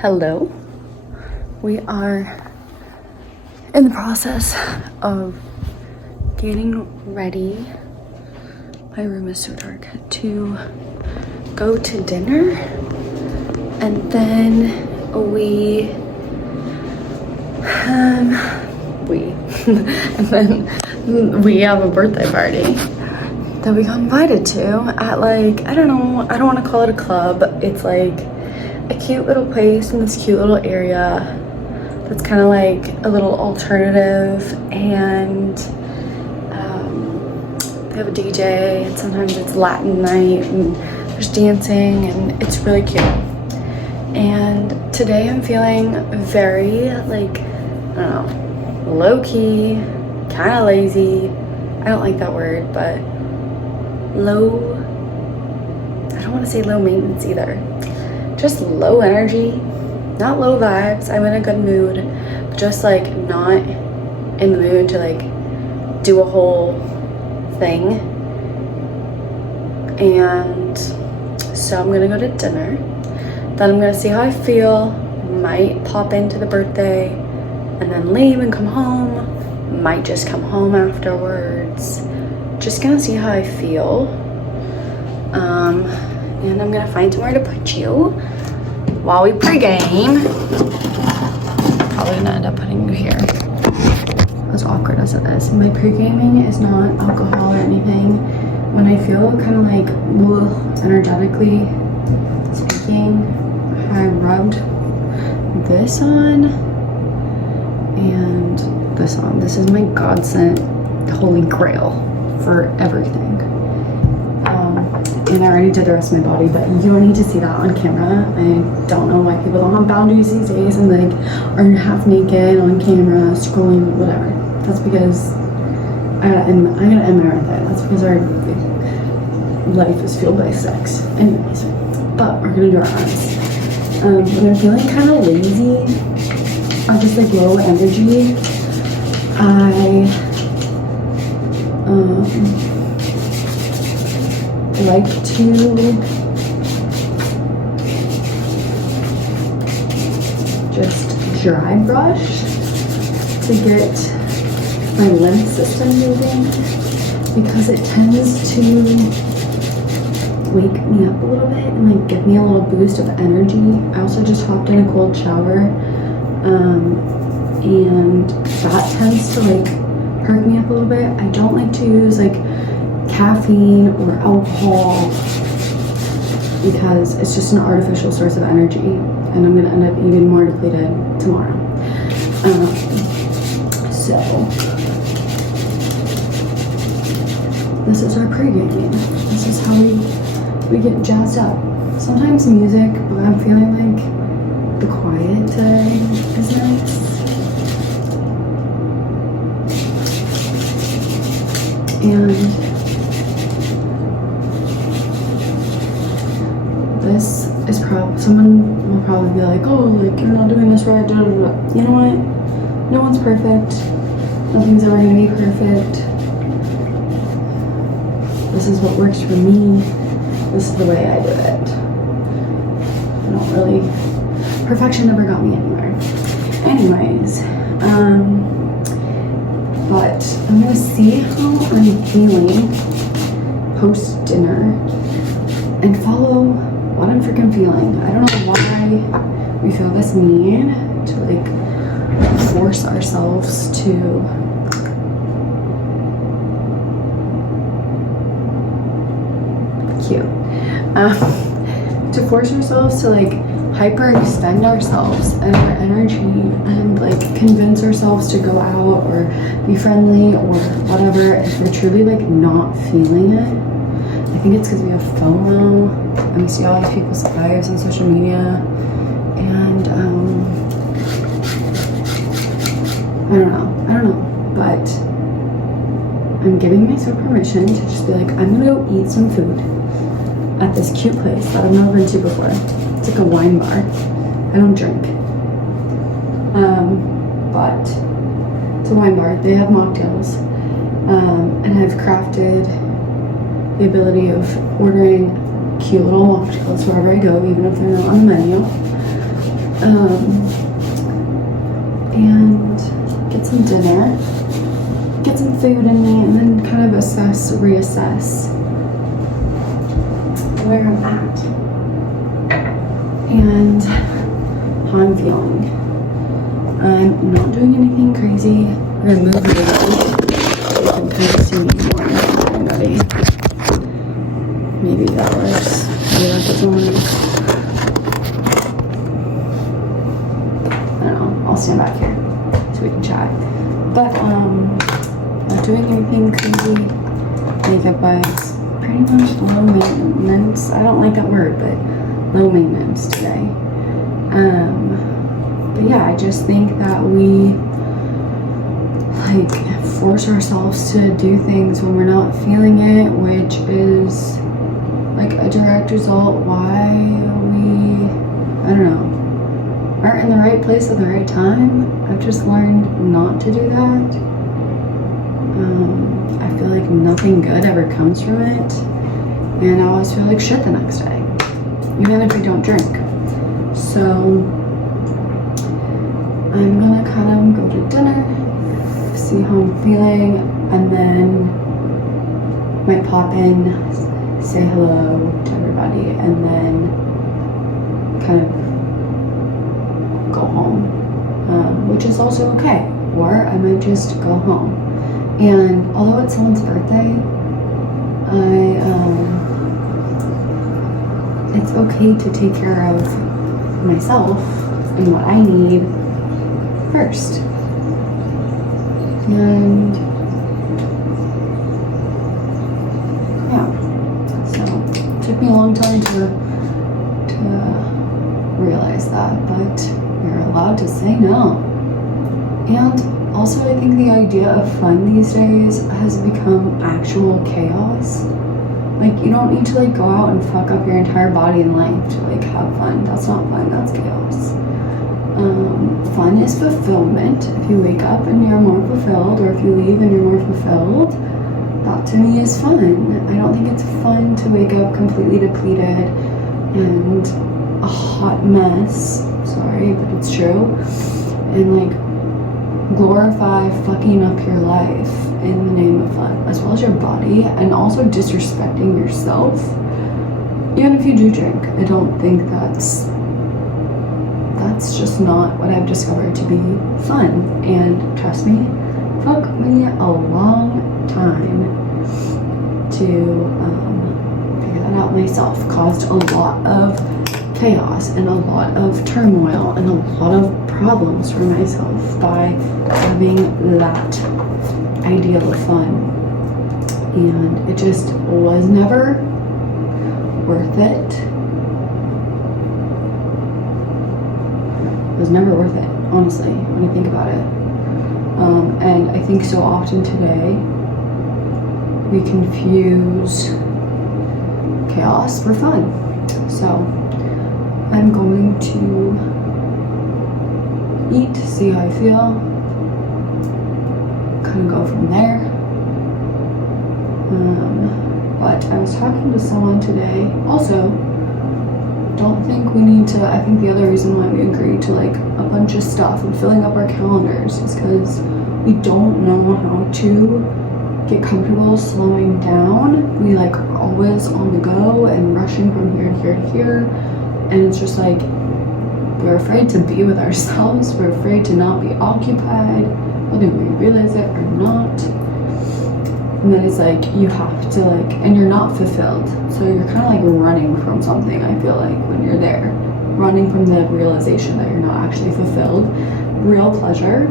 Hello. We are in the process of getting ready. My room is so dark to go to dinner, and then we and then we have a birthday party that we got invited to at, like, I don't know, I don't want to call it a club. It's like a cute little place in this cute little area that's kind of like a little alternative, and they have a DJ, and sometimes it's Latin night and there's dancing, and it's really cute. And today I'm feeling very, like, I don't know, low-key, kind of lazy. I don't like that word, but low, I don't want to say low maintenance either. Just low energy, not low vibes. I'm in a good mood, but just like not in the mood to like do a whole thing. And so I'm gonna go to dinner. Then I'm gonna see how I feel. Might pop into the birthday and then leave and come home. Might just come home afterwards. Just gonna see how I feel. And I'm gonna find somewhere to put you while we pregame. Probably gonna end up putting you here. As awkward as it is. My pregaming is not alcohol or anything. When I feel kind of like energetically speaking, I rubbed this on and this on. This is my godsend, holy grail for everything. And I already did the rest of my body, but you don't need to see that on camera. I don't know why people don't have boundaries these days and like are half naked on camera, scrolling, whatever. That's because I gotta end my birthday. That's because our life is fueled by sex. Anyways, but we're gonna do our arms. When I'm feeling kind of lazy, or just like low energy, I like to just dry brush to get my lymph system moving, because it tends to wake me up a little bit and like give me a little boost of energy. I also just hopped in a cold shower, and that tends to like perk me up a little bit. I don't like to use like caffeine or alcohol because it's just an artificial source of energy, and I'm gonna end up even more depleted tomorrow. So this is our pregame. This is how we get jazzed up. Sometimes music, but I'm feeling like the quiet today is nice. And this is probably, someone will probably be like, oh, like, you're not doing this right, da, da, da. You know what? No one's perfect. Nothing's ever gonna be perfect. This is what works for me. This is the way I do it. I don't really, perfection never got me anywhere. Anyways, but I'm gonna see how I'm feeling post-dinner and follow what I'm freaking feeling. I don't know why we feel this need to like force ourselves to to force ourselves to like hyperextend ourselves and our energy and like convince ourselves to go out or be friendly or whatever if we're truly like not feeling it. I think it's because we have FOMO and we see all these people's lives on social media, and I don't know, but I'm giving myself permission to just be like, I'm gonna go eat some food at this cute place that I've never been to before. It's like a wine bar. I don't drink, but it's a wine bar. They have mocktails, and I've crafted the ability of ordering cute little mocktails wherever I go, even if they're not on the menu. and get some dinner, get some food in me, and then kind of reassess where I'm at and how I'm feeling. I'm not doing anything crazy. I'm gonna move it around so you can kind of see me more. I'm ready. Maybe that works. Maybe that doesn't work. I don't know. I'll stand back here so we can chat. But not doing anything crazy makeup wise. Pretty much low maintenance. I don't like that word, but low maintenance today. But yeah, I just think that we like force ourselves to do things when we're not feeling it, which is like a direct result why we, I don't know, aren't in the right place at the right time. I've just learned not to do that. I feel like nothing good ever comes from it, and I always feel like shit the next day, even if I don't drink. So I'm gonna kind of go to dinner, see how I'm feeling, and then might pop in, say hello to everybody, and then kind of go home, which is also okay. Or I might just go home. And although it's someone's birthday, it's okay to take care of myself and what I need first. And yeah, so it took me a long time to realize that, but you're allowed to say no. And also, I think the idea of fun these days has become actual chaos. Like, you don't need to like go out and fuck up your entire body and life to like have fun. That's not fun, that's chaos. Fun is fulfillment. If you wake up and you're more fulfilled, or if you leave and you're more fulfilled, that to me is fun. I don't think it's fun to wake up completely depleted and a hot mess. Sorry, but it's true. And like glorify fucking up your life in the name of fun, as well as your body, and also disrespecting yourself. Even if you do drink, I don't think that's just not what I've discovered to be fun. And trust me, took me a long time to figure that out myself. Caused a lot of chaos and a lot of turmoil and a lot of problems for myself by having that ideal of fun, and it just was never worth it. It was never worth it, honestly, when you think about it. And I think so often today we confuse chaos for fun. So I'm going to eat, see how I feel, kind of go from there. But I was talking to someone today. Also, don't think we need to, I think the other reason why we agreed to like a bunch of stuff and filling up our calendars is because we don't know how to get comfortable slowing down. We like are always on the go and rushing from here to here to here. And it's just like, we're afraid to be with ourselves. We're afraid to not be occupied, whether we realize it or not. And then it's like, you have to like, and you're not fulfilled. So you're kind of like running from something, I feel like, when you're there. Running from the realization that you're not actually fulfilled. Real pleasure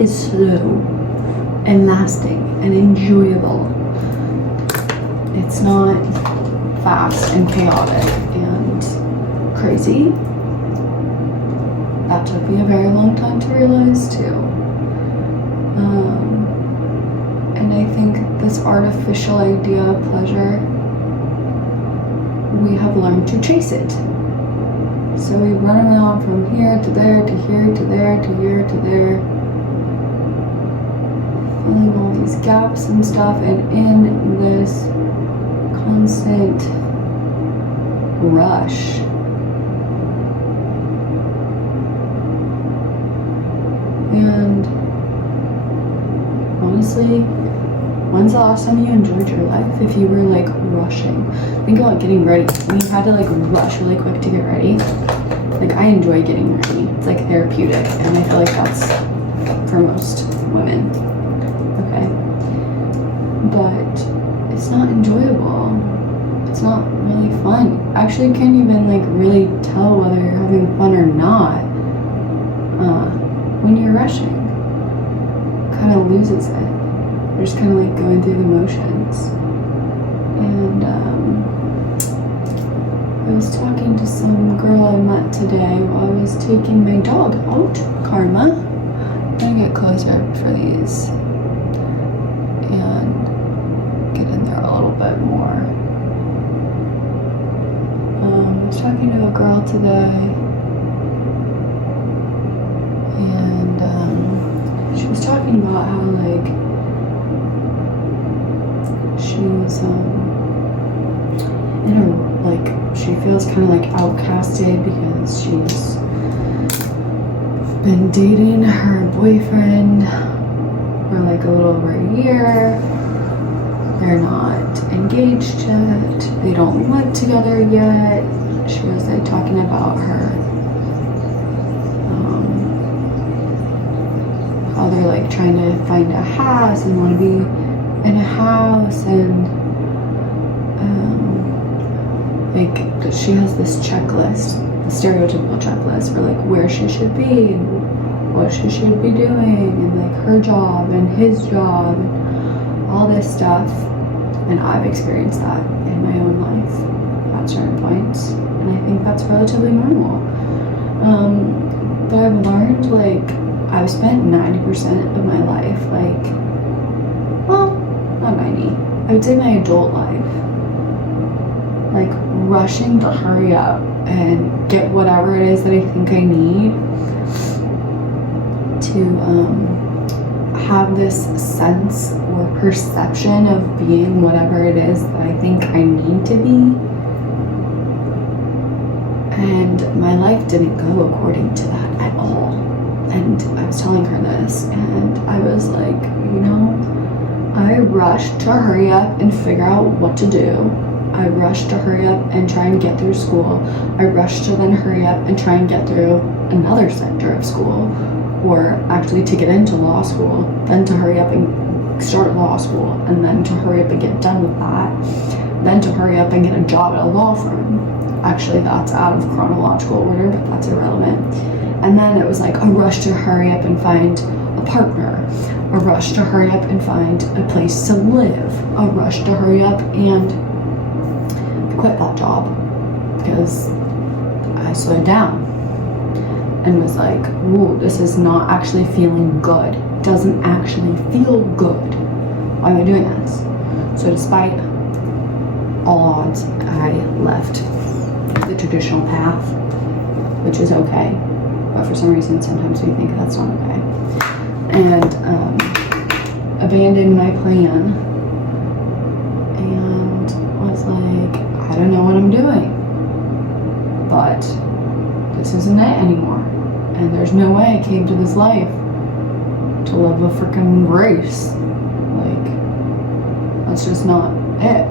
is slow and lasting and enjoyable. It's not fast and chaotic and crazy. That took me a very long time to realize too. And I think this artificial idea of pleasure, we have learned to chase it. So we run around from here to there to here to there to here to there, filling all these gaps and stuff, and in this constant rush And honestly, when's the last time you enjoyed your life if you were like rushing? Think about getting ready. When you had to like rush really quick to get ready. Like, I enjoy getting ready. It's like therapeutic, and I feel like that's for most women. Okay. But it's not enjoyable. It's not really fun. Actually, you can't even like really tell whether you're having fun or not when you're rushing. Kind of loses it. You're just kind of like going through the motions. And I was talking to some girl I met today while I was taking my dog out, Karma. I'm gonna get closer for these and get in there a little bit more. I was talking to a girl today, and she was talking about how like she's in a she feels kind of like outcasted because she's been dating her boyfriend for like a little over a year. They're not engaged yet. They don't live together yet. She was like talking about her how they're like trying to find a house and want to be in a house, and like she has this checklist, the stereotypical checklist for like where she should be and what she should be doing, and like her job and his job and all this stuff. And I've experienced that in my own life at certain points, and I think that's relatively normal. But I've learned, like, I've spent 90% of my life, like, well, not 90, I would say my adult life, like rushing to hurry up and get whatever it is that I think I need to have this sense or perception of being whatever it is that I think I need to be. And my life didn't go according to that at all. And I was telling her this, and I was like, you know, I rushed to hurry up and figure out what to do. I rushed to hurry up and try and get through school. I rushed to then hurry up and try and get through another sector of school, or actually to get into law school, then to hurry up and start law school, and then to hurry up and get done with that, then to hurry up and get a job at a law firm. Actually, that's out of chronological order, but that's irrelevant. And then it was like a rush to hurry up and find a partner, a rush to hurry up and find a place to live, a rush to hurry up and quit that job because I slowed down and was like, whoa, this is not actually feeling good. It doesn't actually feel good. Why am I doing this? So despite all odds, I left the traditional path, which is okay. But for some reason, sometimes we think that's not okay. And abandoned my plan and was like, I don't know what I'm doing, but this isn't it anymore. And there's no way I came to this life to live a freaking race. Like, that's just not it.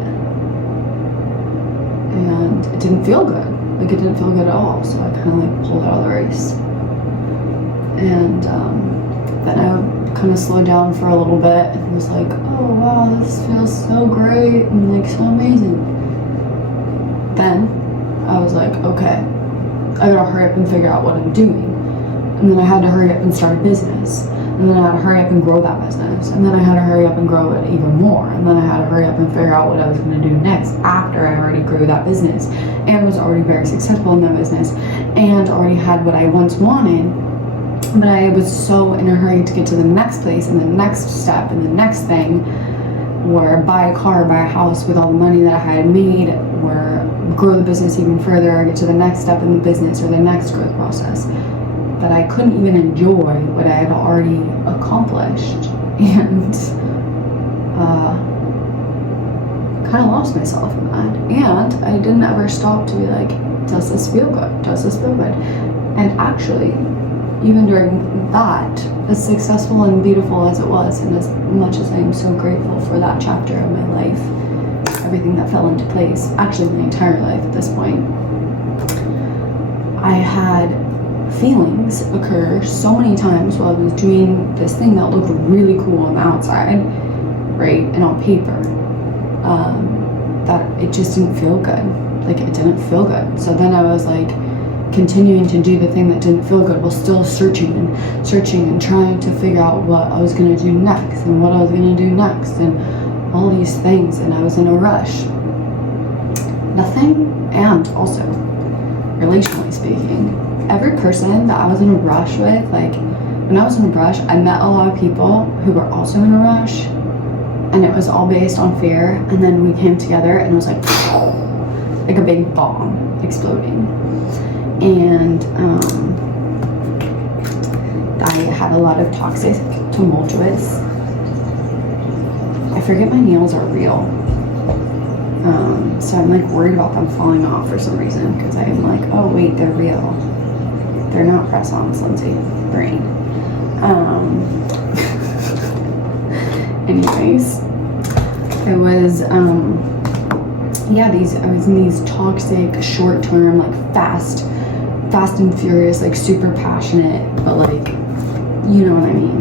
And it didn't feel good. Like, it didn't feel good at all. So I kind of like pulled out of the race. And then I kind of slowed down for a little bit and was like, oh wow, this feels so great and like so amazing. Then I was like, okay, I gotta hurry up and figure out what I'm doing. And then I had to hurry up and start a business. And then I had to hurry up and grow that business. And then I had to hurry up and grow it even more. And then I had to hurry up and figure out what I was gonna do next after I already grew that business and was already very successful in that business and already had what I once wanted. But I was so in a hurry to get to the next place and the next step and the next thing, or buy a car, buy a house with all the money that I had made, or grow the business even further, or get to the next step in the business or the next growth process. But I couldn't even enjoy what I had already accomplished, and kind of lost myself in that. And I didn't ever stop to be like, does this feel good? Does this feel good? And actually, even during that, as successful and beautiful as it was, and as much as I am so grateful for that chapter of my life, everything that fell into place, actually my entire life at this point, I had feelings occur so many times while I was doing this thing that looked really cool on the outside, right, and on paper, that it just didn't feel good. Like, it didn't feel good. So then I was like continuing to do the thing that didn't feel good while still searching and trying to figure out what I was going to do next and what I was going to do next and all these things, and I was in a rush. Nothing, and also relationally speaking, every person that I was in a rush with, like when I was in a rush, I met a lot of people who were also in a rush, and it was all based on fear, and then we came together and it was like a big bomb exploding. And I had a lot of toxic, tumultuous, I forget my nails are real, so I'm like worried about them falling off for some reason, because I'm like, oh wait, they're real, they're not press-ons, Lindsay, brain. Anyways, it was I was in these toxic, short-term, like fast and furious, like super passionate, but like, you know what I mean,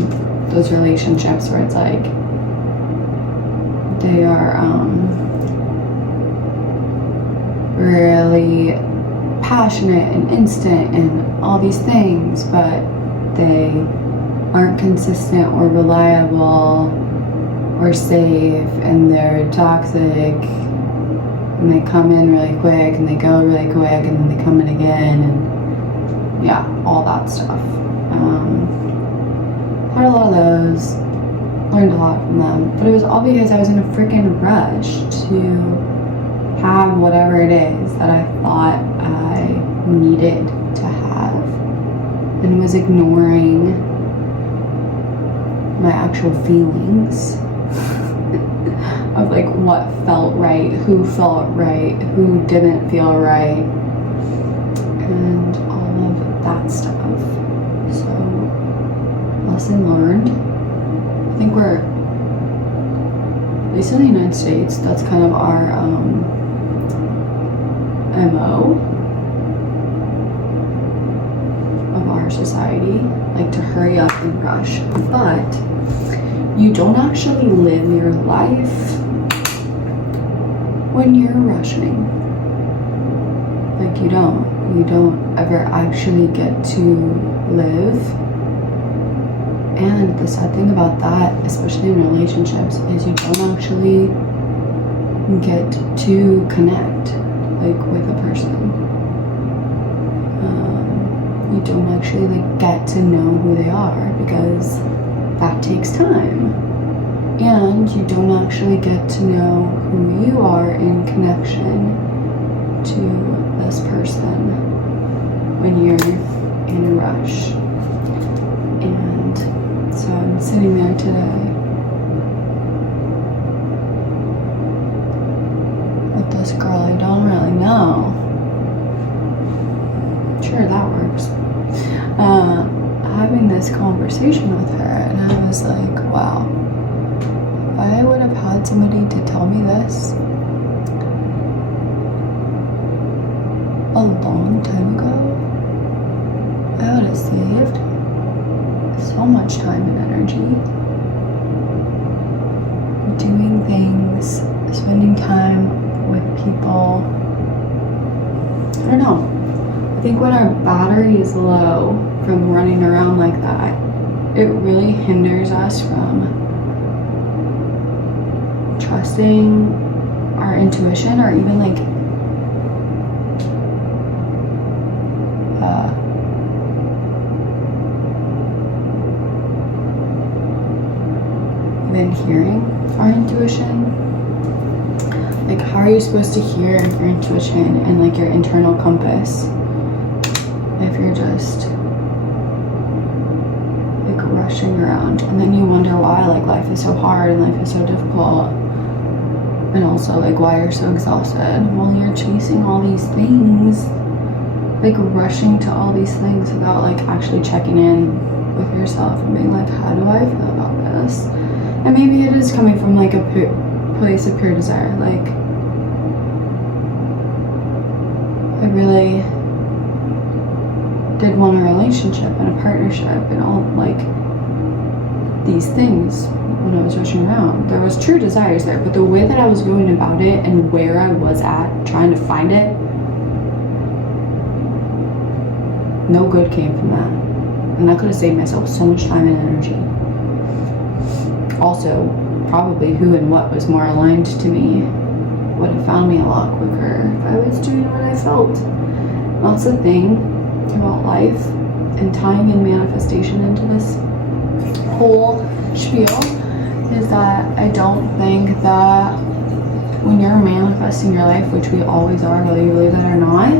those relationships where it's like they are really passionate and instant and all these things, but they aren't consistent or reliable or safe, and they're toxic, and they come in really quick and they go really quick, and then they come in again, and yeah, all that stuff. Had a lot of those, learned a lot from them, but it was all because I was in a freaking rush to have whatever it is that I thought I needed to have, and was ignoring my actual feelings of like what felt right, who didn't feel right, and all of that stuff. So, lesson learned. I think we're, at least in the United States, that's kind of our MO of our society, like to hurry up and rush, but you don't actually live your life when you're rushing. Like, you don't ever actually get to live. And the sad thing about that, especially in relationships, is you don't actually get to connect, like, with a person. You don't actually like get to know who they are, because that takes time, and you don't actually get to know who you are in connection to this person when you're in a rush. And so I'm sitting there today with this girl I don't really know. Sure, that works. Having this conversation with her, and I was like, wow, if I would have had somebody to tell me this a long time ago, I would have saved so much time and energy doing things, spending time with people. I don't know. I think when our battery is low from running around like that, it really hinders us from trusting our intuition, or even like even hearing our intuition. Like, how are you supposed to hear your intuition and like your internal compass if you're just like rushing around? And then you wonder why like life is so hard and life is so difficult, and also like why you're so exhausted. Well, you're chasing all these things like rushing to all these things without like actually checking in with yourself and being like, how do I feel about this? And maybe it is coming from like a place of pure desire. Like, I really did want a relationship and a partnership and all like these things when I was rushing around. There was true desires there, but the way that I was going about it and where I was at trying to find it, no good came from that. And I could have saved myself so much time and energy. Also, probably who and what was more aligned to me would have found me a lot quicker if I was doing what I felt. That's the thing about life and tying in manifestation into this whole spiel, is that I don't think that when you're manifesting your life, which we always are, whether you believe that or not,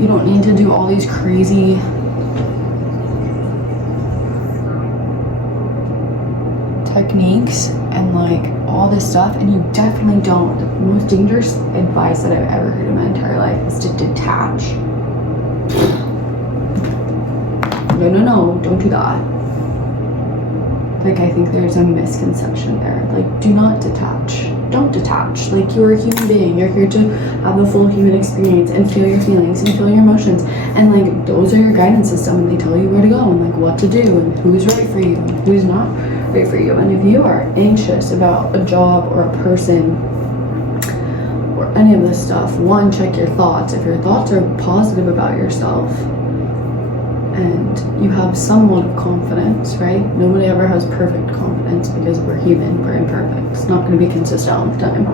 you don't need to do all these crazy techniques and like all this stuff, and you definitely don't. The most dangerous advice that I've ever heard in my entire life is to detach. No, don't do that. Like, I think there's a misconception there. Like, do not detach. Don't detach. Like, you're a human being. You're here to have the full human experience and feel your feelings and feel your emotions. And like, those are your guidance system, and they tell you where to go and like what to do and who's right for you and who's not right for you. And if you are anxious about a job or a person or any of this stuff, one, check your thoughts. If your thoughts are positive about yourself and you have somewhat of confidence, right? Nobody ever has perfect confidence because we're human, we're imperfect. It's not going to be consistent all the time.